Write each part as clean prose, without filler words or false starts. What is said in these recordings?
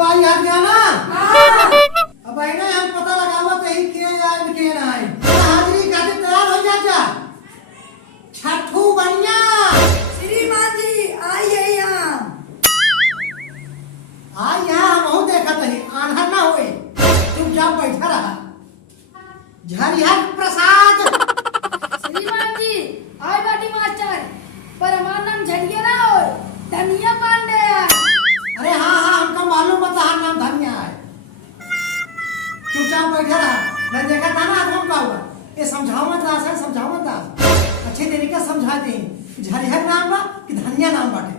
आई हाथ गया ना। अब आई ना हम पता लगावा कहीं के आए के ना आए। हाजिरी खातिर तैयार हो जा छठू बनिया। श्रीमान जी आई है यहाँ। आज यहाँ हम बहुत देखा नहीं आन्हा ना होए चुपचाप बैठा रहा। झरिहर प्रसाद। श्रीमान जी आई बाटी मास्टर पर हमारा नाम झरिया ना हो धनिया पांडे है। अरे हाँ हाँ हमको मालूम बता नाम धनिया है। चुपचाप बैठा रहा। मैं देखा था ना आदमी का हुआ ये समझाओ मत दास है समझाओ मत दास अच्छे तरीके समझा दे। झरिहर नाम बा कि धनिया नाम बाटे।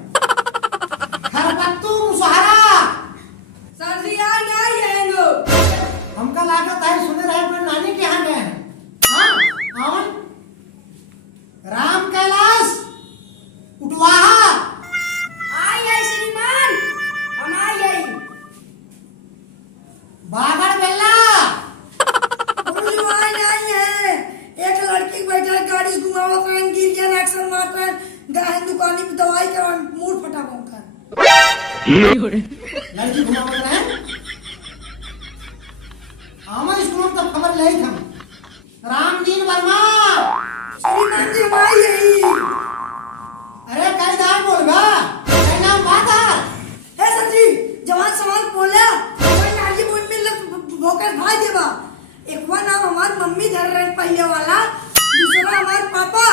खरपत्तू मुसहरा। सर जी आई नहीं है लोग। हमका लागत है सुने रहे पर नानी के यहाँ गए हैं। हाँ हाँ राम कैलाश उठवाहा। आई है श्रीमान हम आई है। बागड़ बेल्ला। गुरु आई नहीं है। एक लड़की बैठा है गाड़ी से घुमावत रहे गिर गया एक्शन मार रहे गाहन दुकानी पे दवाई का मूड फटा कर। लड़की घुमावत रहे हमारे स्कूल में तब खबर ले हम रामदीन वर्मा। श्रीमान जी हम आई है। अरे कई दार बोल बा कई नाम बात है। ए सर जी जवान सवाल बोले कोई नाली बोल में भोकर भाई देबा। एक वा नाम हमार मम्मी धर रहे पहले वाला दूसरा हमार पापा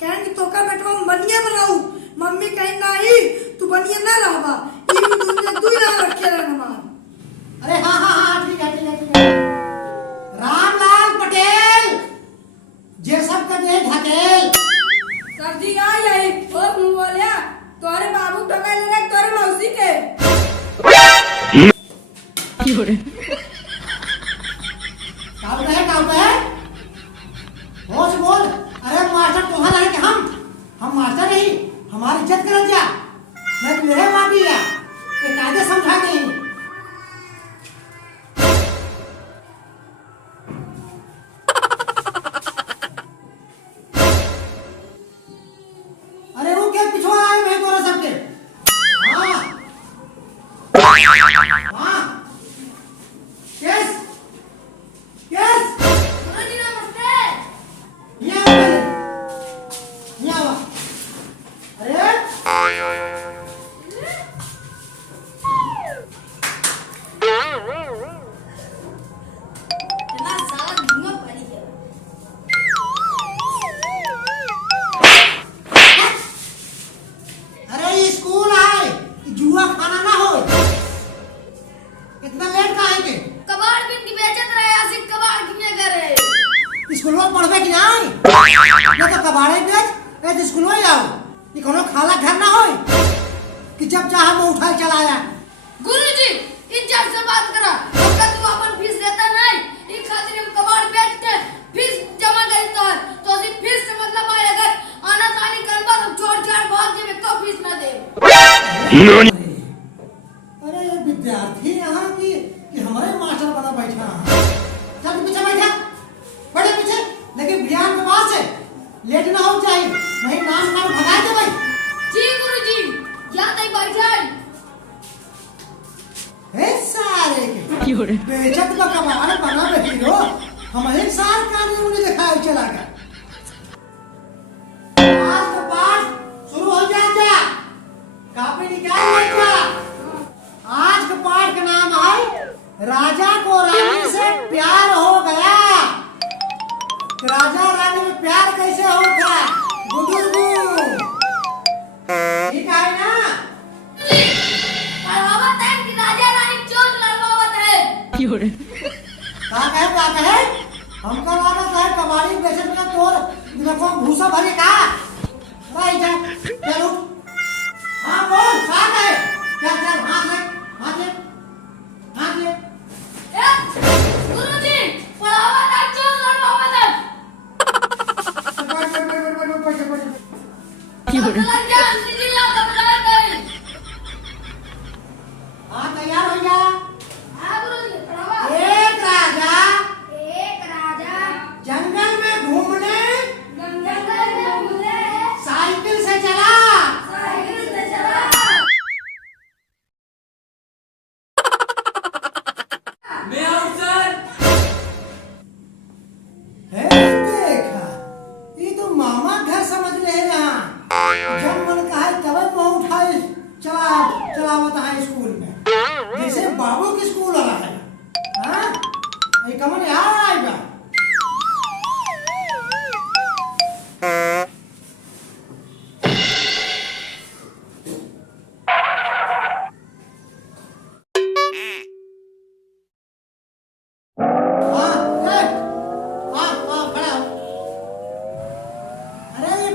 कहन कि तोका बेटवा बनिया बनाऊ। मम्मी कहीं नहीं तू बनिया ना रहबा ई दुनिया तू ना रखे रह हमार। अरे हाँ हाँ हाँ ठीक है ठीक है ठीक है। रामलाल पटेल जे सब का दे ढकेल। सर जी आई आई और मुंह बोले तोरे बाबू टका ले रहे तोरे मौसी के। काल है होश बोल। अरे मास्टर तुम्हारा है कि हम मास्टर नहीं हमारी इज्जत कर जा। मैं तुम्हें मांगी है ये कायदे समझा नहीं। अरे वो क्या पिछवा आए मैं बोला सबके। हाँ हाँ यस यस गुरुजी नमस्ते। यहाँ अरे इतना सारा धुआं पड़ी है। अरे ये स्कूल है जुआ खाना ना हो। इतना लेट का है के कबाड़ बिन की बेचत रहे आसिक कबाड़ किने करे। स्कूल में पढ़वे कि नहीं ये तो कबाड़े बेच ए स्कूल में आओ ये कोनो खाला घर ना हो कि जब चाहे वो उठा चला आया। गुरुजी इज्जत से बात करा हमका तू अपन फीस देता नहीं ई खातिर हम कबाड़ बेच के फीस जमा करता है तो असी फीस से मतलब आए अगर आना तानी करबा तो छोड़ छाड़ भाग के तो फीस ना दे। अरे ये विद्यार्थी यहाँ की कि हमारे मास्टर बना बैठा है। चल पीछे बैठा बड़े पीछे लेकिन बयान के पास है लेट ना हो चाहिए नहीं नाम नाम भगा दे भाई। जी गुरुजी यहाँ तक बैठाई। हे सारे के बेइज्जत का कमाल बना रही हो। हम एक साल कानून उन्हें दिखाया चला गया। आज का पाठ शुरू हो जाएगा कापी निकाल लेगा। आज का पाठ का नाम है राजा को रानी से प्यार हो गया। राजा रानी में प्यार कैसे होता बुजुर्गो ठीक है ना। कहावत है कि राजा रानी चोट लड़वावत है। का कहे हमको लागत है कबाड़ी बेचत में तोर दिमाग में भूसा भरे का भाई जा चल उठ। हाँ बोल का है क्या चल हाथ ले ए गुरुजी कहावत है चोट लड़वावत है। लग जा अंग्रेजी ला घबरा गए। हाँ तैयार हो जा। हां गुरुजी पढ़ावा। एक राजा जंगल में घूमने साइकिल से चला चलावत है स्कूल में, जैसे बाबू की स्कूल वाला है। हाँ, ये कमन यार आएगा।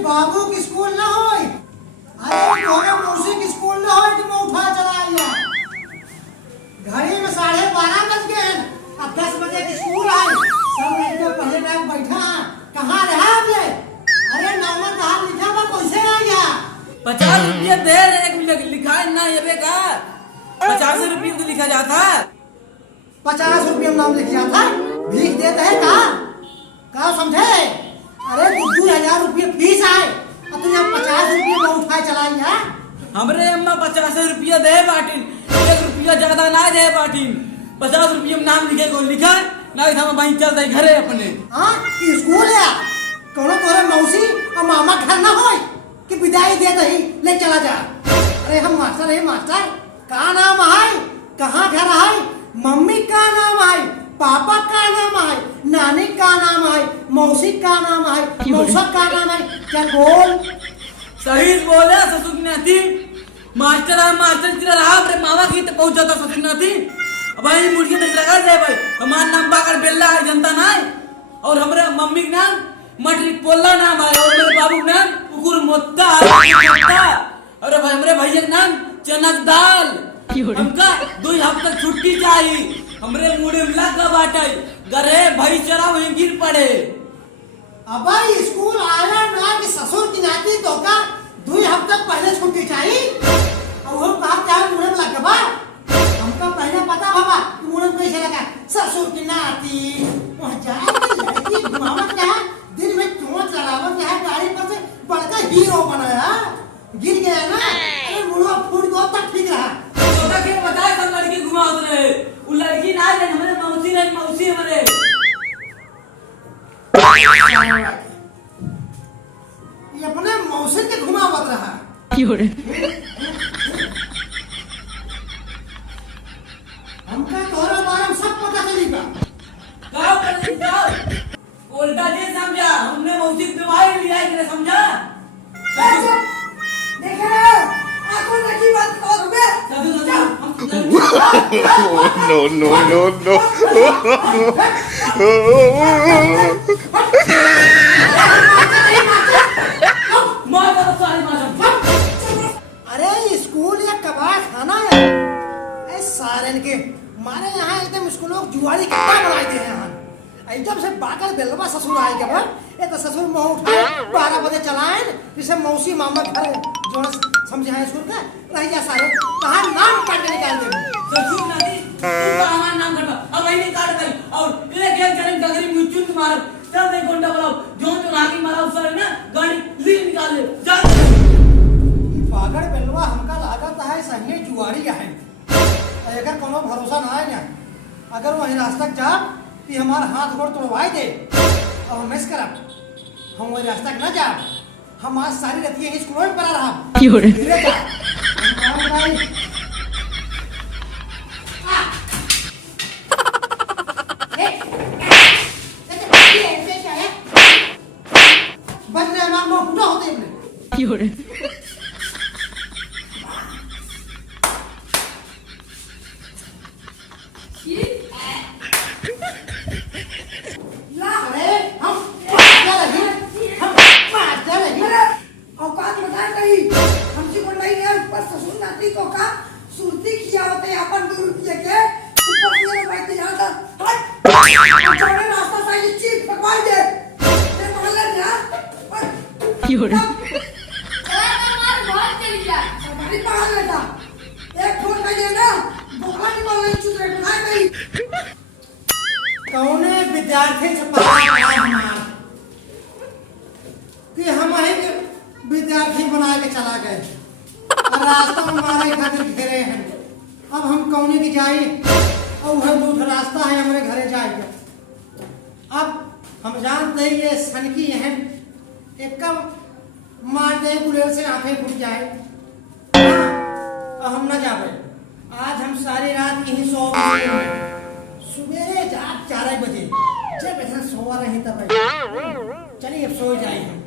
बाबू की स्कूल ना हो, अरे तोरे मौसी की स्कूल ना हो कि मैं उठा चला आया। घड़ी में 12:30 बज गए, अब 10 बजे की स्कूल आई। सब लड़के पहले टाइम बैठा है, कहाँ रहा आपने? अरे नामा कहाँ लिखा बा, कैसे आ गया? 50 रुपया दे रहे लिखा है ना ये का 50 रुपये तो लिखा जाता है। 50 रुपये में नाम लिख जाता है, भीख देते है कहा समझे? अरे 2,000 रुपये फीस आए, अब तुम 50 रुपये में उठाए चलाई है। हमरे अम्मा 50 रुपया दे बाटिन, 1 रुपया ज्यादा ना दे बाटिन। 50 रुपये में नाम लिखे को लिखा ना, हम वहीं चल रहे घरे अपने। हाँ, स्कूल है कोनो तोरे मौसी और मामा घर ना हो कि विदाई दे दही ले चला जा। अरे हम मास्टर है, मास्टर का नाम है, कहाँ घर है, मम्मी का नाम है, पापा का नाम है, नानी का नाम है, मौसी का नाम है, मौसा का नाम है, क्या बोल? सही बोले ससुर नाती। मास्टर चिरा रहा अपने मामा की तो पहुंच जाता ससुर नाती। अब भाई मुर्गी तक लगा दे भाई, हमारा नाम बाकर बेल्ला है जनता ना, और हमारे मम्मी का नाम मटरी पोल्ला नाम है, और मेरे बाबू का नाम कुकुर मोत्ता और हमारे भैया का नाम चनक दाल। हमका 2 हफ्ता छुट्टी चाहिए, हमरे मुड़े में लगा बाटे गरे भाई चरा वहीं गिर पड़े। अब स्कूल आया ना कि ससुर की नाती तो का 2 हफ्ता पहले छुट्टी चाहिए, और हम कहा क्या मुड़े में लग बा। हमका पहले पता बाबा मुड़े में कैसे लगा, ससुर की नाती वहाँ जाए लड़की घुमावत क्या है, दिन में चोंच लड़ावत क्या है, गाड़ी पर से बड़का हीरो बनाया, गिर गया ना, अरे मुड़वा फूट गया तब ठीक रहा। तो क्या बताया सब लड़की घुमावत रहे, वो लड़की ना है हमारे मौसी हमारे। ये अपने मौसी के घुमावत रहा। हमका तोहरा बारे में सब पता चलेगा। उल्टा नहीं समझा, हमने मौसी की दवाई लिया है कि समझा? देख रहे हो आंखों देखी बात करोगे? No. अरे स्कूल या कबाड़ खाना है सारे के मारे यहाँ एकदम स्कूलों जुआरी कितना बनाते हैं यहाँ एकदम से बाकर बेलवा ससुर आए के ये तो ससुर मुँह उठाए 12 बजे चलाए जिसे मौसी मामा घर जो समझे हैं स्कूल का रह जा सारे कहाँ नाम काट के निकाल दे ससुर नाती तू हमारा नाम करता अब वही काट गई और तेरे गेम चले डगरी में चुन मार चल दे गोंडा बनाओ जो नाकी मारा उस ना गाड़ी ली निकाल ले जा। बागर बेलवा हमका लागत है सही जुआरी है, अगर कोनो भरोसा ना है ना, अगर वही रास्ता जा कि हमारा हाथ गोड़ तोड़वाई दे और हम मिस करब, हम वही रास्ता ना जा, हम आज सारी रात यही स्कूल में पड़ा रहा। बज रहे हमारे मुंह फूटा होते हैं। औकात बताए कहीं हमसे कोई नहीं है ऊपर ससुर नाती को का सुरती किया होते अपन 2 रुपये के ऊपर मेरे बैठे यहाँ तक हट चौड़े रास्ता साइड चीप पकवाई दे ते मोहल्ले जा हमारे बहुत चली जा हमारी पढ़ा लेता एक फोन कर ना बोला नहीं बोल रही चुप रहे बताए कहीं कौने विद्यार्थी से पढ़ा हमारा कि हम एक विद्यार्थी बना के चला गए और रास्ता में हमारे खातिर घेरे हैं। अब हम कौने की जाए और वह दूसरा रास्ता है हमारे घरे जाएगा। अब हम जानते हैं ये सनकी है एक कम मार दे बुलेट से आंखें फूट जाए और हम अब न जावे। आज हम सारी रात यहीं सो सुबह 4 बजे जब इधर सोवा रहे तब चलिए अब सो जाए हम।